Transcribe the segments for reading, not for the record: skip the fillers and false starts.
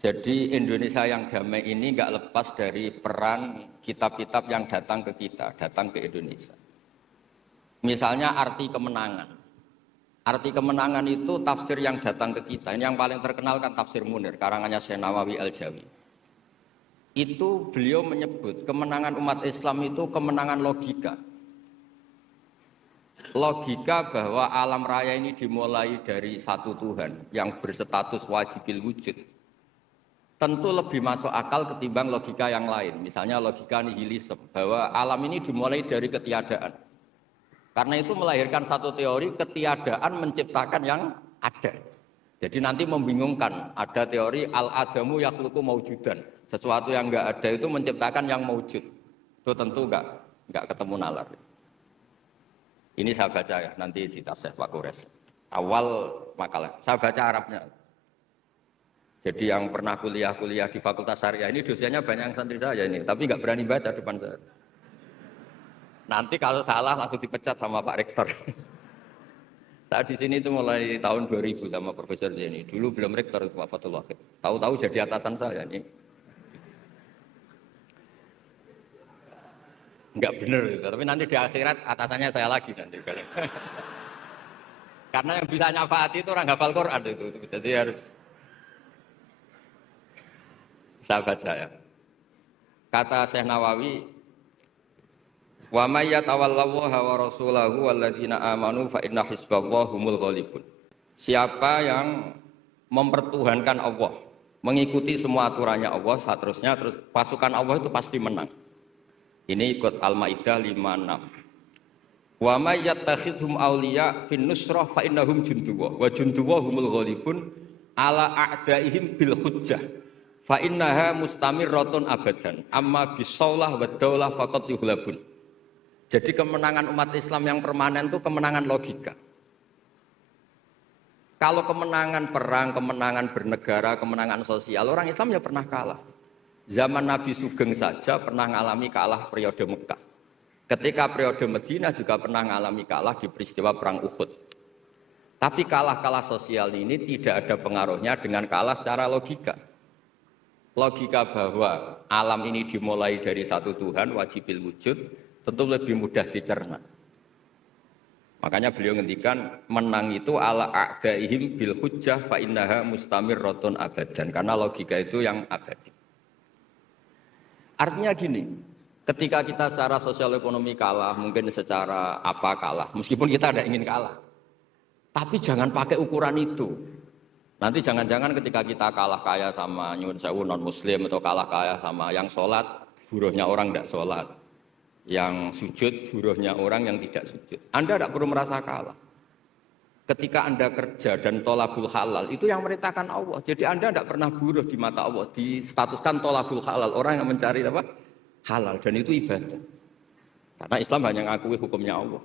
Jadi Indonesia yang damai ini nggak lepas dari peran kitab-kitab yang datang ke kita, datang ke Indonesia. Misalnya arti kemenangan. Arti kemenangan itu tafsir yang datang ke kita. Ini yang paling terkenal kan tafsir Munir, karangannya Syekh Nawawi Al-Jawi. Itu beliau menyebut kemenangan umat Islam itu kemenangan logika. Logika bahwa alam raya ini dimulai dari satu Tuhan yang berstatus wajibil wujud. Tentu lebih masuk akal ketimbang logika yang lain. Misalnya logika nihilisme, bahwa alam ini dimulai dari ketiadaan. Karena itu melahirkan satu teori ketiadaan menciptakan yang ada. Jadi nanti membingungkan, ada teori al-adamu yakhluqu maujudan. Sesuatu yang enggak ada itu menciptakan yang maujud. Itu tentu enggak ketemu nalar. Ini saya baca ya, nanti di Tasawuf Pak Kures. Awal makalah, saya baca Arabnya. Jadi yang pernah kuliah di Fakultas Syariah ini dosennya banyak yang santri saya ini, tapi nggak berani baca depan saya. Nanti kalau salah langsung dipecat sama Pak Rektor. Saya di sini itu mulai tahun 2000 sama Profesor Zeni. Dulu belum Rektor itu Pak Fathul Wahid. Tahu-tahu jadi atasan saya ini. Nggak benar, tapi nanti di akhirat atasannya saya lagi nanti. Karena yang bisa nyafaati itu orang hafal Quran itu. Jadi harus saya baca ya. Kata Syekh Nawawi, wa may yatawallallaha wa rasulahu walladzina amanu fa inna hizballahi humul ghalibun. Siapa yang mempertuhankan Allah, mengikuti semua aturannya Allah, seterusnya terus pasukan Allah itu pasti menang. Ini ikut Al-Maidah 56. Wa may yattakhidhum awliya fin nusrah fa innahum junduwa wa junduwa humul ghalibun ala a'daihim bil hujjah. Fa innaha mustamirratun abadan amma bisaulah wa daulah faqat yuhlabun. Jadi kemenangan umat Islam yang permanen itu kemenangan logika. Kalau kemenangan perang, kemenangan bernegara, kemenangan sosial, orang Islam ya pernah kalah. Zaman Nabi Sugeng saja pernah mengalami kalah periode Mekah. Ketika periode Madinah juga pernah mengalami kalah di peristiwa perang Uhud. Tapi kalah-kalah sosial ini tidak ada pengaruhnya dengan kalah secara logika. Logika bahwa alam ini dimulai dari satu Tuhan, wajibil wujud, tentu lebih mudah dicerna. Makanya beliau ngendikan menang itu ala a'daihim bil hujjah fa innaha mustamirratun abadan, karena logika itu yang abadi. Artinya gini, ketika kita secara sosial ekonomi kalah, mungkin secara apa kalah, meskipun kita ada ingin kalah, tapi jangan pakai ukuran itu. Nanti jangan-jangan ketika kita kalah kaya sama nyuwun sewu non muslim atau kalah kaya sama yang sholat, buruhnya orang tidak sholat, yang sujud, buruhnya orang yang tidak sujud. Anda tidak perlu merasa kalah. Ketika Anda kerja dan tolabul halal, itu yang merintahkan Allah. Jadi Anda tidak pernah buruh di mata Allah, distatuskan tolabul halal, orang yang mencari apa? Halal, dan itu ibadah. Karena Islam hanya mengakui hukumnya Allah.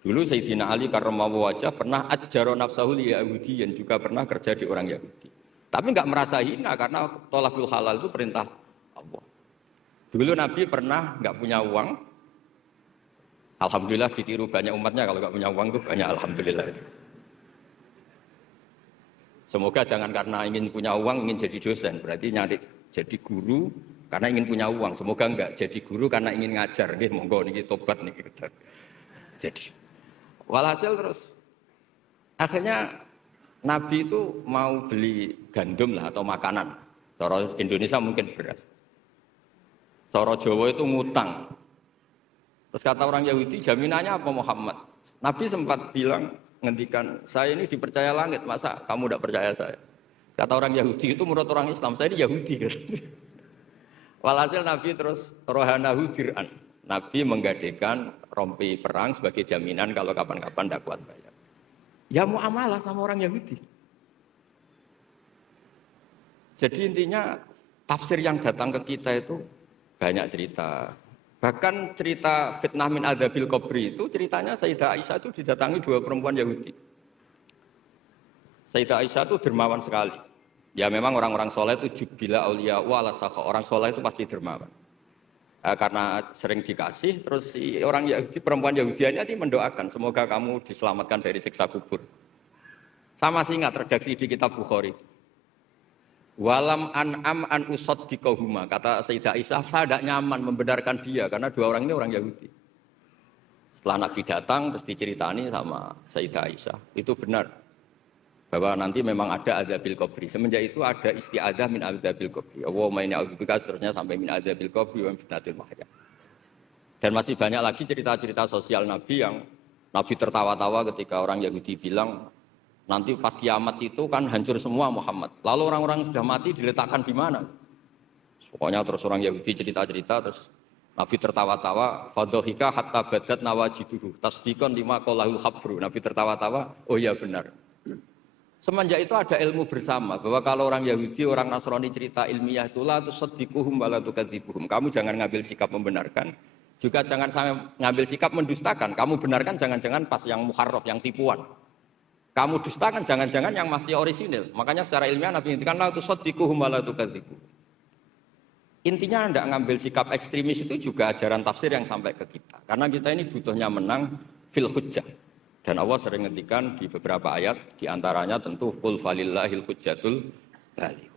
Dulu Sayyidina Ali karramallahu wajhah pernah ajjaro nafsahu li Yahudiyan, juga pernah kerja di orang Yahudi. Tapi enggak merasa hina karena tolabul halal itu perintah Allah. Dulu Nabi pernah enggak punya uang. Alhamdulillah ditiru banyak umatnya, kalau enggak punya uang itu banyak alhamdulillah itu. Semoga jangan karena ingin punya uang ingin jadi dosen, berarti nyari jadi guru karena ingin punya uang. Semoga enggak jadi guru karena ingin ngajar. Nggih, monggo niki tobat niki. Jadi walhasil terus akhirnya Nabi itu mau beli gandum lah atau makanan. Cara Indonesia mungkin beras. Cara Jawa itu ngutang. Terus kata orang Yahudi, jaminannya apa Muhammad? Nabi sempat bilang, ngendikan, saya ini dipercaya langit, masa kamu tidak percaya saya? Kata orang Yahudi itu menurut orang Islam, saya ini Yahudi. Walhasil Nabi terus rohanahu dir'an. Nabi menggadekan rompi perang sebagai jaminan kalau kapan-kapan tidak kuat bayar. Ya muamalah sama orang Yahudi. Jadi intinya tafsir yang datang ke kita itu banyak cerita. Bahkan cerita fitnah min adzabil qabri itu ceritanya Sayyidah Aisyah itu didatangi dua perempuan Yahudi. Sayyidah Aisyah itu dermawan sekali. Ya memang orang-orang soleh itu jubila auliya wa ala sakha. Orang soleh itu pasti dermawan. Karena sering dikasih, terus si orang Yahudi, perempuan Yahudianya mendoakan semoga kamu diselamatkan dari siksa kubur. Sama sih ingat redaksi di kitab Bukhari. Walam an'am an usaddiqahuma. Kata Sayyidah Aisyah, saya tidak nyaman membenarkan dia karena dua orang ini orang Yahudi. Setelah Nabi datang terus diceritani sama Sayyidah Aisyah, itu benar bahwa nanti memang ada adzabil qabri. Semenjak itu ada isti'adzah min adzabil qabri. Allahumma inni a'udzubika seterusnya sampai min adzabil qabri wa min fitnatil mahya. Dan masih banyak lagi cerita-cerita sosial Nabi yang Nabi tertawa-tawa ketika orang Yahudi bilang nanti pas kiamat itu kan hancur semua Muhammad. Lalu orang-orang yang sudah mati diletakkan di mana? Pokoknya terus orang Yahudi cerita-cerita terus Nabi tertawa-tawa, fadhahika hatta badat nawajiduhu tasdiqan lima qalahul khabru. Nabi tertawa-tawa, oh ya benar. Semenjak itu ada ilmu bersama bahwa kalau orang Yahudi, orang Nasrani cerita ilmiah itu la tusaddiquhum wa la tukadzibuhum. Kamu jangan ngambil sikap membenarkan, juga jangan sampai ngambil sikap mendustakan. Kamu benarkan jangan-jangan pas yang muharraf, yang tipuan. Kamu dustakan jangan-jangan yang masih orisinil. Makanya secara ilmiah Nabi ngendikan la tusaddiquhum wa la tukadzibuhum. Intinya tidak ngambil sikap ekstremis itu juga ajaran tafsir yang sampai ke kita. Karena kita ini butuhnya menang fil hujjah. Dan Allah sering ngendikan di beberapa ayat, diantaranya tentu qul falillahil hujjatul baligh.